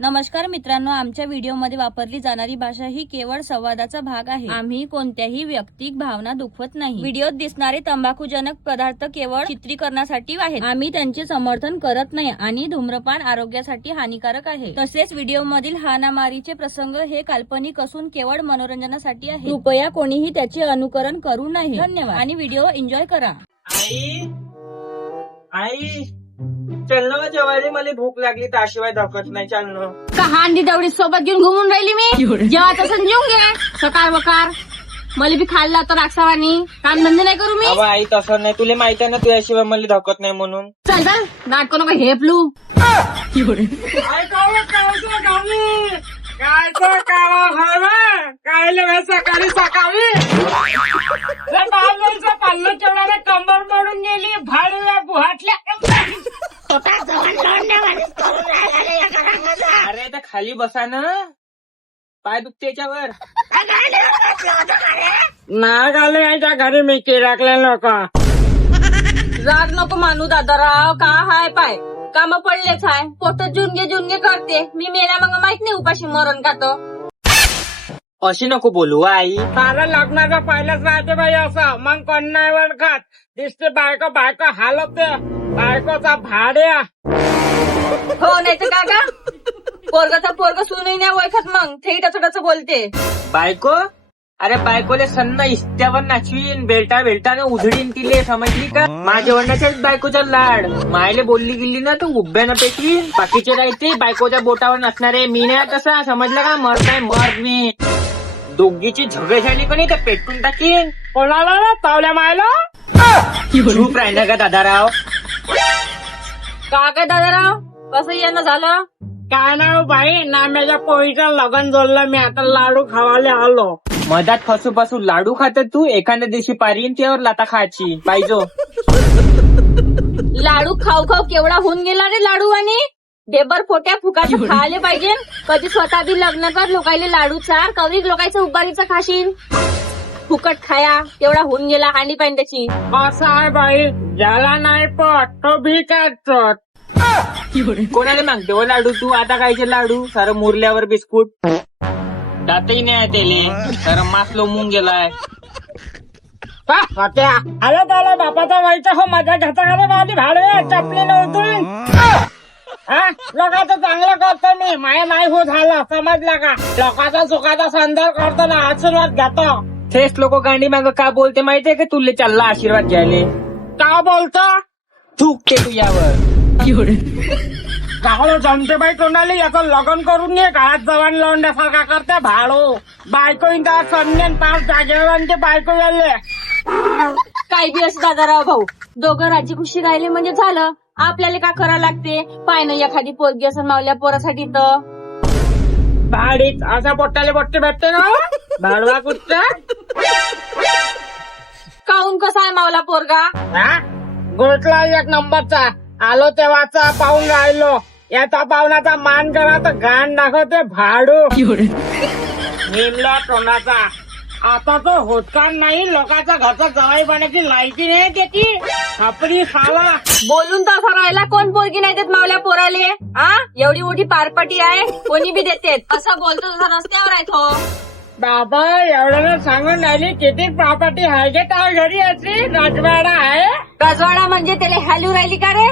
नमस्कार मित्रांनो, आमच्या व्हिडिओमध्ये वापरली जाणारी भाषा ही केवळ संवादाचा भाग आहे. आम्ही कोणत्याही वैयक्तिक भावना दुखवत नाही. व्हिडिओत दिसणारे तंबाखूजनक पदार्थ केवळ चित्रीकरणासाठी आहेत. आम्ही त्यांचे समर्थन करत नाही आणि धूम्रपान आरोग्यासाठी हानिकारक आहे. तसेच व्हिडिओमधील हाणामारीचे प्रसंग हे काल्पनिक असून केवळ मनोरंजनासाठी आहे. कृपया कोणीही त्याचे अनुकरण करू नये. धन्यवाद आणि व्हिडिओ एन्जॉय करा. आई चल ना जेवायला, मला भूक लागली त्याशिवाय दाखवत नाही. चाल ना. का हांडी दवडी सोबत घेऊन घुमून राहिली मी. जेवायचं असं जेवून घे सकाळ वकार. मला बी खाल्ला तर राक्षवानी काम धंदे नाही करू मी. अहो आई तसं नाही, तुला माहिती आहे ना तुझ्याशिवाय मला दाखवत नाही म्हणून. चल चल नाटको नको हेपलू. सकाळी सकाळी पाल्लो तेवढ्या कंबर मोडून गेली. भाडव्या बुहाटल्या अरे तर खाली बसा ना, पाय दुखते याच्यावर. नाग आले याच्या घरी मी की राखले लोक. राग नको मानू दादाराव. का हाय पाय काम पडलेच हाय. पोट जुनगे करते मी. मेला मग माहित नाही उपाशी मरण का तो. अशी नको बोलू आई. सारा लग्नाचा पहिलाच राहते बाई असं. मग कोण नाही ओळखत. दिसते बायको बायको हालते. बायकोचा भाड्या हो नाही तर का पोरगाचा पोरग सुनही नाही ओळखत. मग ते टच बोलते बायको. अरे बायकोले सन्न इस्त्यावर नाचवीन, बेल्टाने उधळीन तिले, समजली का? माझ्या वडिलाच्याच बायकोचा लाड. मायले बोलली गेली ना तर उभ्यानं पेटवीन. बाकीचे राहते बायकोच्या बोटावर नसणारे. मी नाही तसा, समजलं का? मर मी. दोघीची झगड झाली का नाही तर पेटून टाकीन. कोणाला पावल्या मायला चूप राहिला का दादाराव? का काय दादाराव कसं येणं झालं? काय नाही बाई, नाम्याच्या पोळीचं लगन जोडलं मी. आता लाडू खावाले आलो. मधात फसूपासून लाडू खात तू. एखाद्या दिवशी पारीन त्यावर लाता खायची पाहिजो. लाडू खाऊ खाऊ केवढा होऊन गेला रे लाडू. आणि डेबर फोट्या फुकाचं खायला पाहिजे. कधी स्वतः बी लग्न कर, लोकायले लाडू चार. कधी लोकांचं उभारीचं खाशील. फुकट खाया केवढा होऊन गेला. हांडी पाहिजे त्याची. असं आहे बाई, ज्याला नाही पट तो भिकाच. कोणाला मागते हो लाडू तू? आता खायचे लाडू सारं मुरल्यावर बिस्कुट. दातही नाही त्याले तर मास लोमून गेलाय. अरे त्याला बापाचा व्हायचा हो. माझ्या घाचा माझी भाडवे चपली नव्हती. लोकांचं चांगलं करतो मी. माया नाही हो झालं, समजला का? लोकांचा सुखाचा संदर्भ करतो ना, आशीर्वाद घेतो. तेच लोक गांडी माग का बोलते माहितीये का? तुले चालला आशीर्वाद घ्यायले. का बोलतो? थुकते तू यावर. गावाला जमते बाई कोणाला. याचं लग्न करून घे. घरात जवान लावण्यासारखा करते भाडो. बायको इंदा संध्यान 5 जागेवर बायको गेले. काय बी असं दादाराव भाऊ. दोघं राजी खुशी राहिले म्हणजे झालं. आपल्याला का करावं लागते? पाय ना एखादी पोरगी असं मावल्या पोरासाठी तर. भाडीत असा पोट्टाले पोट्टे भेटते ना भाडवा कुठचा. काहून कसा आहे मावला पोरगा? गोटला 1 नंबरचा. आलो तेव्हाचा पाहून राहिलो. याचा पाहुणाचा मान करा तर घाण दाखवते भाडू. निमला तोंडाचा. आता तो होतकार नाही. लोकांचा घरचा जवाई बनायची लायकी नाही त्याची. आपली खावा बोलून तर असा राहिला. कोण पोरगी नाही देत मावल्या पोराले? हा एवढी मोठी पारपटी आहे, कोणी बी देते. असं बोलतो तसा रस्त्यावर आहे तो. बाबा एवढ्याला सांगून राहिली किती प्रॉपर्टी आहे गे त्या घरी. अशी राजवाडा आहे. राजवाडा म्हणजे त्याला हॅल्यू राहिली का रे?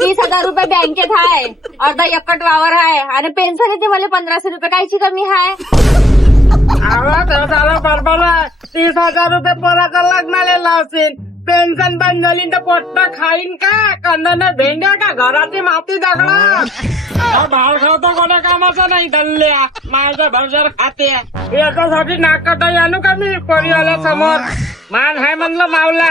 30,000 रुपये बँकेत आहे. अर्धा एकट वावर आहे. आणि पेन्शन येते मला 1500 रुपये. कायची कमी आहे? झाला बरोबर. 30,000 रुपये पोराचा लग्नाला लावशील. पेन्शन बंद झाली तर पोट्ट खाईन का? कंदन भेंड्या का? घराची माती दगडा. भाव खावतो कोणा कामाचा नाही. दल्ल्या माझ्या भरजर खाते. याच्यासाठी नाकटा आणू का मी पोरीवाल्या समोर? मान हाय म्हणलं मावला.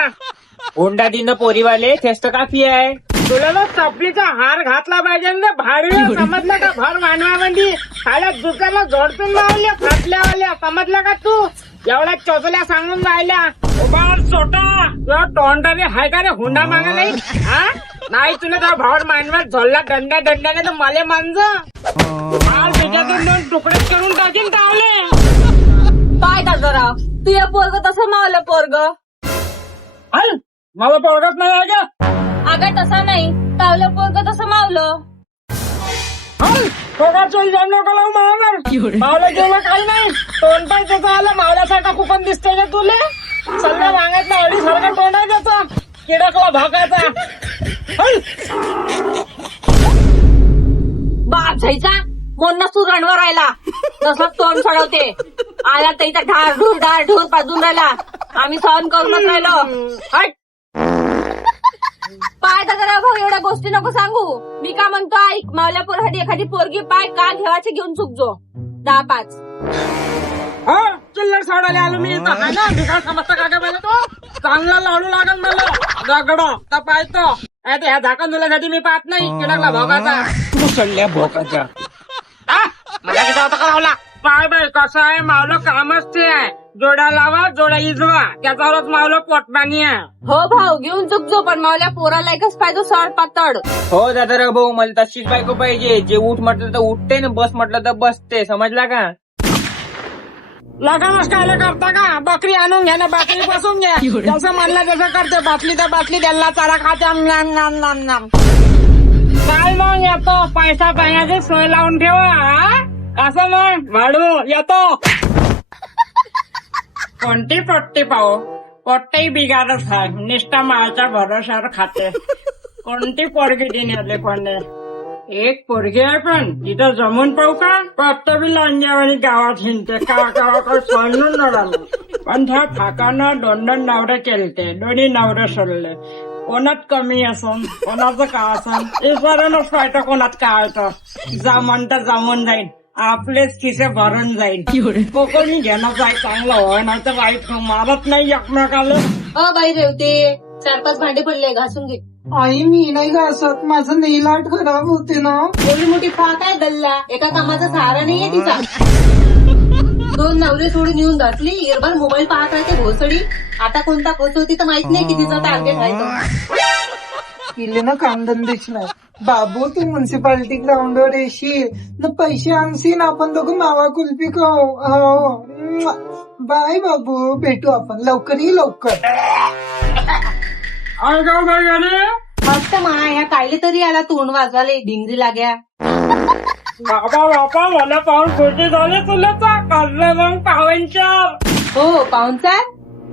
हुंडा दिन पोरीवाले तेच तर काफी आहे. तुला ना चपलीचा हार घातला पाहिजे ना भाडवे. समजलं का? भर मानवामध्ये खाल्या दुकाला जोडपून लावल्या फाटल्यावाल्या. समजलं का तू? एवढ्या चोचल्या सांगून राहिल्या. उभा छोटा तुला तोंडाने हाय का रे? हुंडा मागा नाही. हा नाही तुला त्या भावर मानवात झोलला दंड्याने तर मला मांज. त्याच्यातून 2 तुकडे करून टाकीन टावले. काय दादाराव तू या पोरग तसं मावलं पोरग. मला पोरगत नाही आहे का? अगं तसा नाही. टावलं पोरग तसं मावलं. चल जाऊ नका लावू मावावर. मावला गेलं काही नाही, तोंड पण त्याचं आलं. मावल्यासारखा कुपन दिसतोय का तुले? सगळ्या वांग्यातला अडीसारखा तोंड आहे त्याचा, किडकला भागाचा. बाजायचा मोन्ना तू रणवर राहिला तसंच तोंड सोडवते. आला तर इथं ढार ढूर पाजून राहिला. आम्ही सहन करूनच राहिलो. हट पाय दादा भाऊ, एवढ्या गोष्टी नको सांगू. मी का म्हणतो ऐक, मावल्या पोरासाठी एखादी पोरगी पाय, काल ठेवायचे घेऊन चुकजो 10-5. हो चिल्लर सोडायला आलो मी इथं. है ना भिकार समजता का काय तो? चांगला लावू लागल मला दगड तर पाहतो. ह्या झाकण धुल्यासाठी मी पाहत नाही, किडकला भोगाचा. तू चढल्या भोगाचा मला किती होता का लावला? पाय बाय कसं आहे, मावलं कामच ते आहे. जोडा लावा जोडा इजवा, त्याच्यावरच मावलं पोटपाणी आहे. हो भाऊ घेऊन चुकजो, पण मावल्या पोराला एकच पाहिजे सड पातळ. हो दादा रे भाऊ, मला तशीच बायको पाहिजे. जे उठ म्हटलं तर उठते ना बस म्हटलं तर बसते. समजला का? लगामच कायला करता का? बकरी आणून घ्या ना, बकरी बसून घ्या. जसं म्हणलं तसं करते. बाटली तर बाटली द्यायला चारा खाते. काय मग येतो, पैसा पाण्याची सोय लावून ठेवा. असं मग वाढू येतो. कोणती पोट्टी पाहू? पोट्टी बिगाडच आहे. निष्ठा माळच्या भरोशावर खाते. कोणती पोरगी दिली पण एक पोरगी आहे, पण तिथं जमून पाहू का? पत्ता बी लांजावानी गावात हिंडते. काय सोडून न राहिलं. पण त्या थाकानं 2 नवरे केलते, 2 नवरे सोडले. कोणात कमी असन, कोणाचं काय असन, ईश्वरानंच पाहतं कोणात काय होतं. जा म्हणतं जमून जाईन, आपलेच खिसे भरून जाईल. कोणी घेणं जाय चांगलं होय, नाही तर वाईट मारत नाही एकमेकाला. बाई रेवते 4-5 भांडे पडले, घासून घे. आई मी नाही घासत, माझं नेल आर्ट खराब होते ना. एवढी मोठी फाक आहे गल्ला, एका कामाचा सहारा नाहीये तिचा. 2 नवरे सोडून येऊन घातली, इरभर मोबाईल पाहत राहते भोसडी. आता कोणता फसवती तर माहित नाही, कितीचा टार्गेट आहे. तिले ना कामधंदेच नाही. बाबू तू म्युन्सिपाल्टी ग्राउंडवर येशील ना, पैसे आणशील, आपण दोघं मावा कुल्फी खाऊ. बाय बाबू, भेटू आपण लवकर. ये लवकर. मस्त म्हणा, ह्या कायले तरी आला तोंड वाजवाले डिंगरी लाग्या. बाबा बापा मला पाहून खुशी झाली. तुला काढलं मग पाहुणच्या. हो पाहुणचार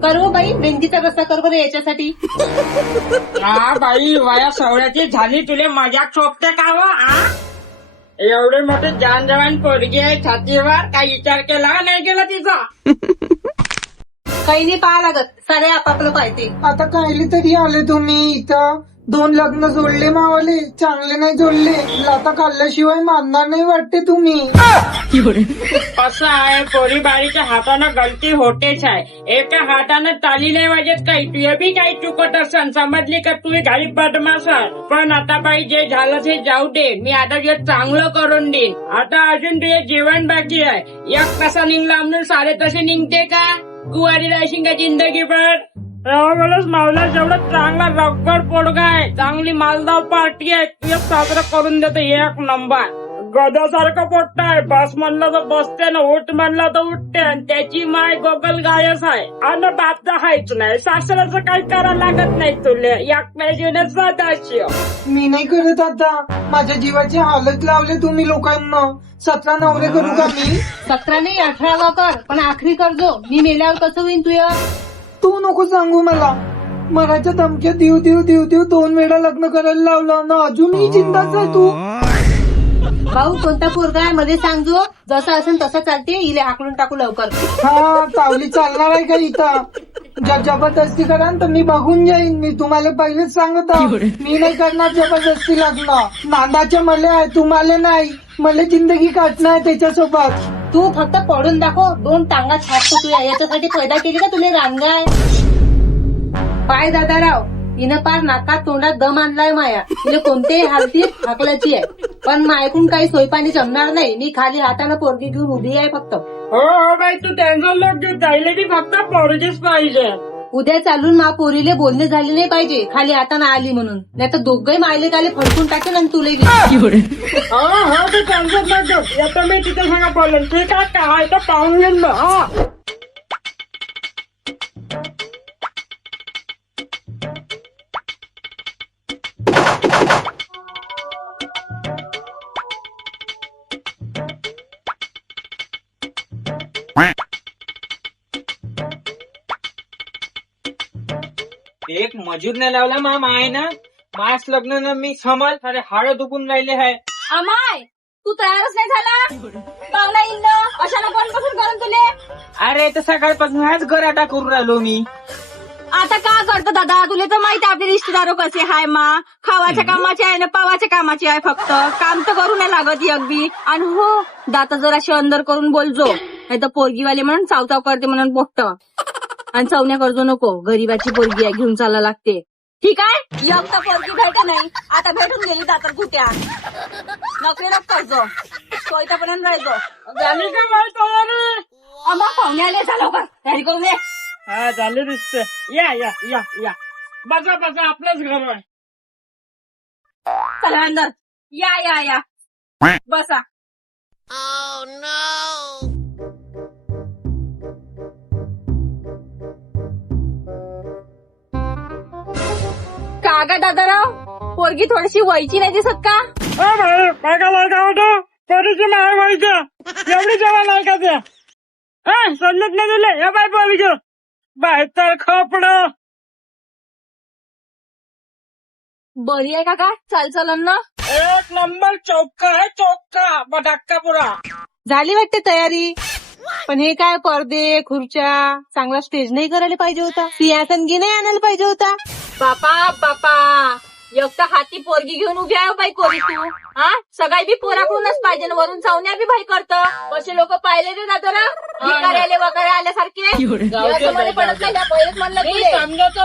करव बाई, भेंडीचा रस्ता कर बरं याच्यासाठी. हा बाई, वया सवळ्याची झाली, तुले मजाक शोभते का व? एवढे मोठे जान जवान पोरगी आहे छातीवर, काय विचार केला का नाही केला तिचा? काही नाही पाहा लागत, सारे आपापलं पाहते. आता कायले तरी आले तुम्ही इथं? 2 लग्न जोडले मावले, चांगले नाही जोडले. लाता खाल्ल्याशिवाय मानणार नाही वाटते तुम्ही. असं आहे, पोरी बाळीच्या हातानं गलती होतेच आहे. एका हातानं ताली नाही वाजत काही. तू बी काही चुकत असन, समजली का? तू घाली बदमाश आहे. पण आता बाई जे झालं ते जाऊ दे. मी आता जे चांगलं करून देईन. आता अजून तुझे जीवन बाकी आहे. एक कसा निघला म्हणून सारे तसे निघते का? कुवारी राहशील का जिंदगीभर? मावला जेवढं चांगला रगड पोडगा आहे, चांगली मालदाव पार्टी आहे, एक साजरा करून देतो 1 नंबर. गदासारखं पोट्ट आहे. बस म्हणलं तर बसते ना, उठ म्हणलं तर उठते. आणि त्याची माय गोगल गायस आहे. आणि बापचा हायच नाही. सासऱ्याचं काही करायला लागत नाही तुले. एकट्या जीवनात सदाशिव. मी नाही करत आता. माझ्या जीवाची हालत लावले तुम्ही लोकांना. 17 नवरे करू का मी? 17 नाही 18 कर, पण आखरी करजो. मी मेल्यावर कसं होईन तुया? तू नको सांगू मला. मराच्या धमक्या देऊ 2 वेळा लग्न करायला लावलं ना, अजूनही चिंताच आहे तू. भाऊ कोणता पोरगा आहे मध्ये सांगजो. जसं असेल तसं चालते, इले हाकलून टाकू लवकर. हा तावली चालणार आहे का इथं? जर जबरदस्ती कराल तर मी बघून जाईन. मी तुम्हाला पहिलेच सांगत आहो, मी नाही करणार जबरदस्ती लग्न. नांदाचे मले आहे, तुम्हाला नाही. मला जिंदगी काढणं आहे त्याच्यासोबत. तू फक्त पडून दाखव, 2 टांगा छापतो तुया. याच्यासाठी पैदा केली का तुला रानगाय? पाय दादाराव, हिनं पार नाकात तोंडात दम आणलाय माया. तिने कोणत्याही हालतीत हाकलाची आहे. पण मायकून काही सोयपाणी जमणार नाही. मी खाली हातानं पोरगी घेऊन उभी आहे फक्त. हो बाई, तू टेन्शन लोक घेऊ. त्याला बी फक्त पोरगीच पाहिजे. उद्या चालून मा पोरीले बोलणे झाले नाही पाहिजे, खाली हातानं आली म्हणून. नाही तर दोघंही मायले काले फडकून टाकेल आणि तुला तू टेन्शन लोक घेऊ. येतो मी तिथे सांगा बोलेन. ठीक आहे, काय तर पाहून घेऊन. एक मजूर नाही लावला माय ना मास लग्न ना मी समज अरे हाड दुखून राहिले आहे. अमाय तू तयारच नाही झाला पाहुणा येईल ना अशाला कोण पसंत करून तुले. अरे तर सकाळपासून हाच गराटा करून राहिलो मी. आता का करतो दादा तुला तर माहिती आपले रिश्तेदार कसे हाय मा खावाच्या कामाचे आहे ना पावाच्या कामाचे आहे फक्त काम तर करू नाही लागत ही अगदी. आणि हो दात जराशी अंदर करून बोलजो नाही तर पोरगीवाले म्हणून चावचाव करते म्हणून पोट्ट आणि चवण्या करजो नको गरीबाची पोरगी आहे घेऊन चाला लागते. ठीक आहे एक तर पोरगी भेट नाही आता भेटून गेली दातर कुट्या नोकरी रक करजो सोयतापर्यंत राहायचो. झाली का बाई तयारी? आम्हा पाहुणे आले झालं का तयारी करून ये. हा झाले दिसते. या या या या बसा बसा आपलंच घर आहे. चला अंदर या या या बसा. कागा दादाराव पोरगी थोडीशी वयची नाही दिसत का? भाई काय का लायका होतो पोरीची माय व्हायचं एवढी जेव्हा लायकाचं समजत नाही दिले हे बाय पोरीचं बाहेर तर खपडं. बरी आहे काका चाल चलन ना. एक नंबर चौका आहे चौका बटाक्का पुरा. झाली वाटते तयारी पण हे काय पडदे खुर्च्या चांगला स्टेज नाही करायला पाहिजे होता सिंहासन घे नाही आणायला पाहिजे होता. बापा एक तर हाती पोरगी घेऊन उभी आहे बाई कोरी तू हा सगळी बी पोराकडूनच पाहिजे वरून चावण्या बी भाई करतं असे लोक पाहिले रे ना जरा भिकारी आले वगैरे आल्यासारखे याच्यामध्ये पडत नाही पहिलेच म्हणलं मी तुले.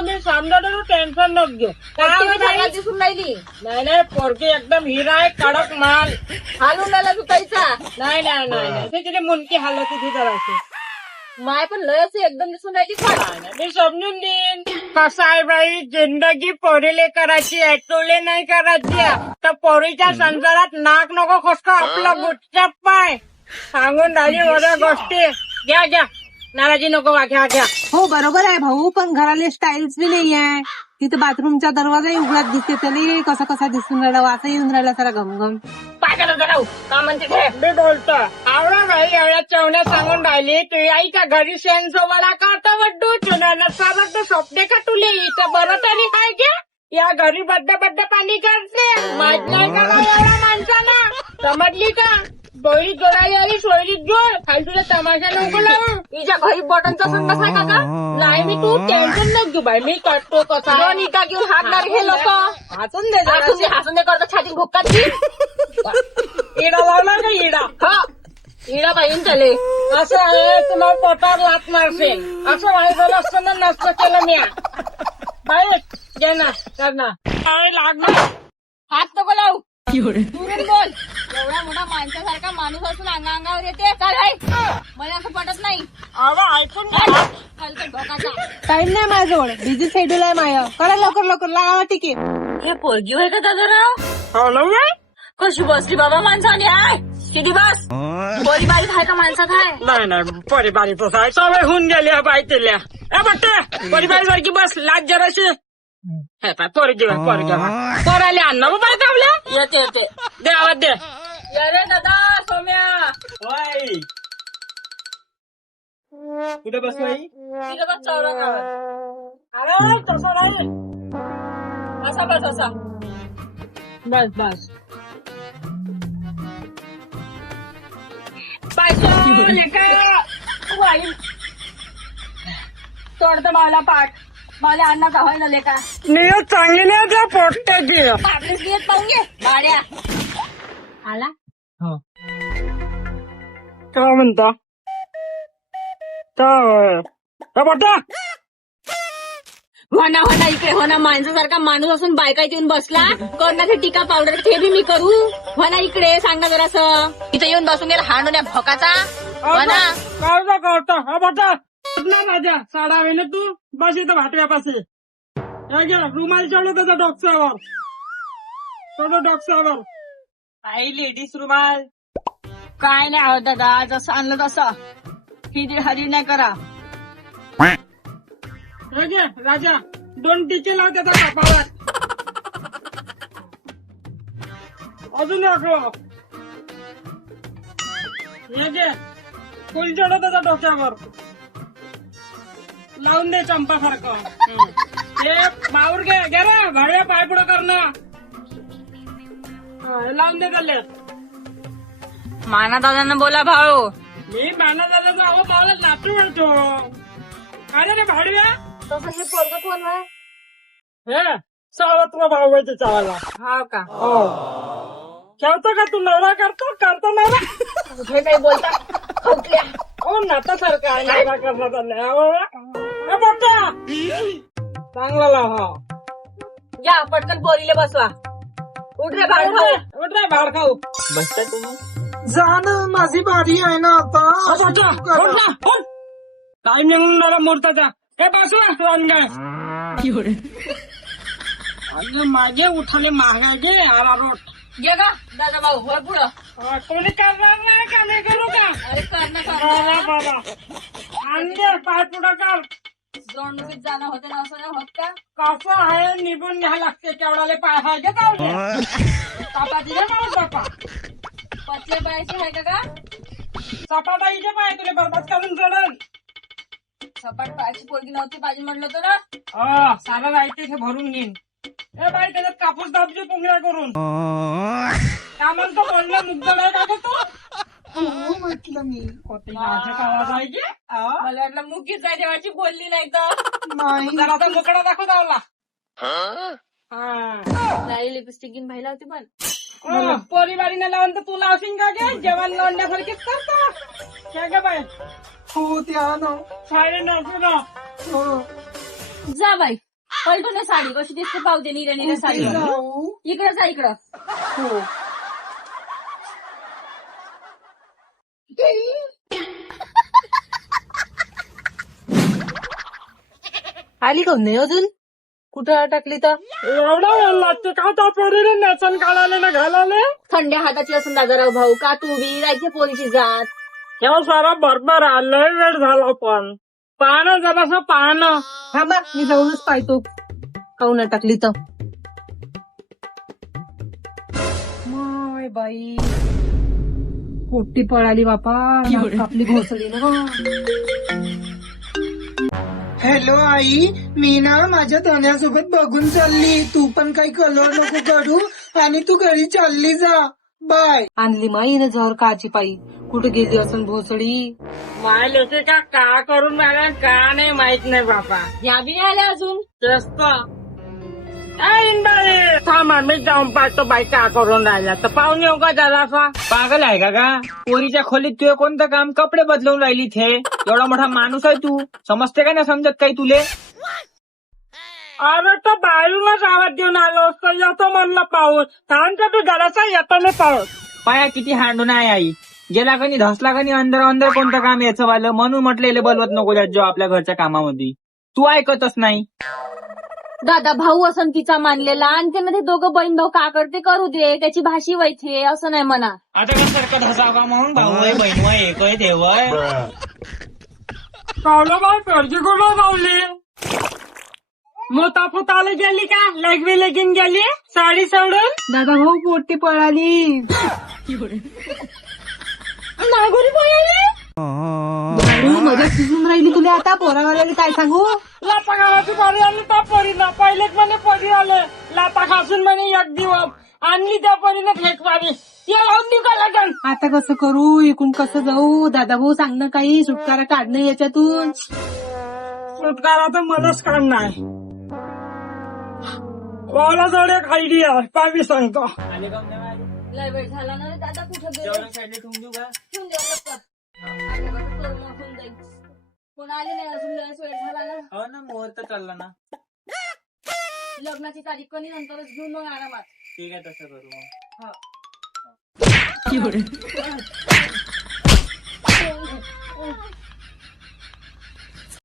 मी समजतो टेन्शन नको घेऊ. कट्टी बी चांगला दिसून राहिली नाही नाही पोरगी एकदम हिरा आहे कडक माल. हालून राहिला तुकायचा नाही नाही नाही नाही ते तिथे मुनकी हालत होती जराशी. माय पण लयच एकदम दिसून राहिली फार. मी समजून देईन कसं आहे बाई जिंदगी पोरीले करायची आहे टोले नाही करायची आहे. तर पोरीच्या संसारात नाक नको खसका आपला गुच्चा पाय सांगून राहिली मोठ्या गोष्टी. घ्या घ्या नाराजी नको वा घ्या घ्या. हो बरोबर आहे भाऊ पण घराले स्टाईल्स बी नाही आहे तिथं बाथरूमचा दरवाजाही उघडाच दिसते त्याला कसा कसा दिसून राहिला वासा येऊन राहिला सारा घमघम. काय करत राहू का म्हणते ते? मी बोलतो आवडा बाई एवढ्या चवण्या सांगून राहिली तू आईच्या घरी शेण सोबळा काढता वड्डू चुनानं साबत स्वप्ने का तुले इथं बरं तरी काय घ्या या घरी बड्ड पाणी करते माहित नाही का एवढ्या माणसाला समजली का? बोळी जोडाली आली सोयरीत जोड खाली तुला तमाशा नको लावू. तिच्या घरी बटनचा संडास आहे काका? नाही मी तू टेन्शन नको घेऊ बाई मी करतो कसा दोन इटा घेऊन हातणार हे लोक वाचून दे जराशी. हसून दे करता छाती भुक्कात इडा लावला का इडा हा इडा पाहिजे त्याले असं आहे तुला पोटावर लात मारशील असं व्हायचं असतं ना नसतं केलं मी बाई घे ना कर ना काय लागणार हात नको लावू दुरून बोल एवढा मोठा माणसासारखा माणूस असून अंगावर येते काय आहे? मला असं पटत नाही. अहो ऐकून घ्या. हलकट भोकाचा टाइम नाही माझ्याजवळ बिझी शेड्यूल आहे माया करा लवकर लवकर लावा तिकीट. हे पोरगी होय का दादाराव? हॅलो बाई कशी बसली बाबा माणसाने आहे किती बस बरी बारीक आहे का माणसात आहे? नाही नाही परिबारी तसं आहे सवय होऊन गेल्या बाई तिल्या बट्टे परिबारी सारखी बस लाज जराशी हे पाय पोरगी पोराले अन्न बाई कावल्या येते येते दे आवाज दे. अरे दादा सौम्या कुठे बसलो तिथं बस चौरंगावर. अरे तसं नाही असा बस असा बस बस तोडत मला पाठ मला अन्नाचा होय ना लेका नियत चांगली नाही त्या पोट्ट्याची. आपलीच घेत पाहून घे भाड्या आला काय म्हणता काय बट्टा हो ना इकडे हो ना माणसासारखा माणूस असून बायका येऊन बसला करण्याची टीका पावडर ते बी मी करू हो ना इकडे सांगा जरासं इथं येऊन बसून गेला हांडून या भोकाचा हो ना करता हा बट्टा ना माझ्या साडा वेने तू बस इथं भाटव्यापाशी रुमाल चढव त्याचा डॉक्टरवर आई लेडीज रुमाल काय नाही होत दादा जसं आणलं तसं हरी नाही करा. राजा 2 टिके लाव त्याचा कपाळात अजून फुल चढव त्याच्या डोक्यावर लावून दे चंपासारखं ते मावर घे रे भाड्या पाय पुढं करणं लावून दे त्याला. माना दादांना बोला भाऊ. मी माना झालं तर अहो मला नातू म्हणतो. अरे रे भाडव्या तसं हे पोरग कोण आहे? हे सावत्र भाऊ आहे चावाला. हा का? हो ठेवतो का तू नवरा करतो नवरा कुठे काही बोलता खवटल्या. हो नातासारखं आहे नवरा करण्यात आलं. मोठा चांगला लाव. हा या पटकन पोरीले बसवा. उठ रे भाडू भाऊ. उठ रे भाड खाऊ. बसता तुम्ही. जाणं माझी बारी आहे ना आता. टाइम निघून राहिला मुहूर्ताचा. हे बसवा रानगाय. अगं माझे उठाले महागाचे आरारोट. ये का दादा भाऊ वर पुढं. कोणी करणार नाही का नाही करू का. अरे कर ना बाबा बाबा आणले पाय पुढं कर. जोडणुकीत जाणं होते ना असं नाही होत का? कसं आहे निघून न्याय लागते केवढाले पाय हाय घे जाऊ. चपाती दे मला सपा पतले पायाचे आहे का? सपाटाईचे पाय तुला बरबाद करून सोडन. सपाट पायाची पोरगी नव्हती पाहिजे म्हटलं होतं ना. हा सारं राहते ते भरून घेईन. ए बाई त्याच्यात कापूस दाबचे पुंगड्या करून. का म्हणतो बोलणं मुग्ध नाही का तू. म्हटलं मी काळा जायचे. मला वाटलं मुकी जाय देवाची बोलली नाही तर. नाही. जरा आता मुकडा दाखव दावला. नाही लिपस्टिक घेऊन भाईला होती पण. पोरीबारीने लावून तर तू लावशील का गे. जेवण लावण्यासारखीच करतो काय ग बाई. हो त्या ना. साडी नको ना. जा बाई पलटून ये साडी कशी दिसते पावते निऱ्या साडी. इकडं जा इकडं. आली का नाही अजून. कुठं अटकली तर. एवढा वेळ लागते का त्या पोरीने नेसन काढाले ना घालाले. थंड्या हाताची असून दादाराव भाऊ का तू बी राहायची पोरीची जात. तेव्हा सारा बरोबर आलंय वेळ झाला पण पाहणं जरासं पाहणं. हा बा मी जाऊनच पाहतो काऊन अटकली तर. माय बाई पोट्टी पळाली बापा. आपली घोसळी ना. हॅलो आई मी ना माझ्या धन्यासोबत बघून चालली. तू पण काही कलर नको काढू आणि तू घरी चालली जा. बाय. आणली माईने जर काची पायी. कुठे गेली असून भोसडी. माय लेके का करून राहिला का नाही माहित नाही बाबा. या बी नाही आल्या अजून. जास्त थांब आम्ही जाऊन पाहतो बाई का करून राहिला तर पाहून येऊ का जरासा. पागल आहे का पोरीच्या खोलीत तुझे कोणतं काम. कपडे बदलवून राहिली थे. एवढा मोठा माणूस आहे तू. समजते का नाही समजत काही तुले. अरे तर बाहेरूनच आवाज देऊन आलो असतो. येतो म्हणलं पाहून थांबतो तू जरासा येतो नाही पाहून. पाया किती हांडून आहे आई. गेला कनी धसला कनी अंदर कोणतं काम याचं वालं. म्हणून म्हटलेले बोलवत नको जो आपल्या घरच्या कामामध्ये. तू ऐकतच नाही. दादा भाऊ असं तिचा मानलेला आणि ते मध्ये दोघं बहीण भाऊ का करते करू दे. त्याची भाषी वैथे असं नाही म्हणा. आता का सारखं धसाव का म्हणून भाऊ आहे बहीण आहे एक आहे देव आहे. पावलं बाई कर्जी कुठं लावली. मोता फुताला गेली का लगवी लगीन गेली साडी सोडून. दादा भाऊ पोट्टी पळाली. नागोरी पळाली. मजा शिजून राहिली तुला आता. पोरावाल्याला काय सांगू. लाता गावाची पोरी आली त्या पोरीला पहिलेच म्हणे पोरी आले. लाता खासून म्हणे एक दिवस आणली त्या पोरीने फेकवारी. ते लावून देऊ का लागेल. आता कसं करू. इकडून कसं जाऊ. दादा भाऊ सांग ना काही सुटकारा काढणं याच्यातून. सुटकारा तर मलाच काढणार. मला जवळ एक आयडिया पावी सांगतो. आले का लय वेळ झाला ना रे दादा. कुठं गेले. साईडला ठेवून देऊ का. ठेवून द्या लवकर. आता कसं करू होऊन जाईल. कोण आले नाही अजून. लयच वेळ झाला ना. हो ना मुहूर्त चालला ना. लग्नाची तारीख कधी नंतरच घेऊन मग आरामात. ठीक आहे तसं करू मग. हो.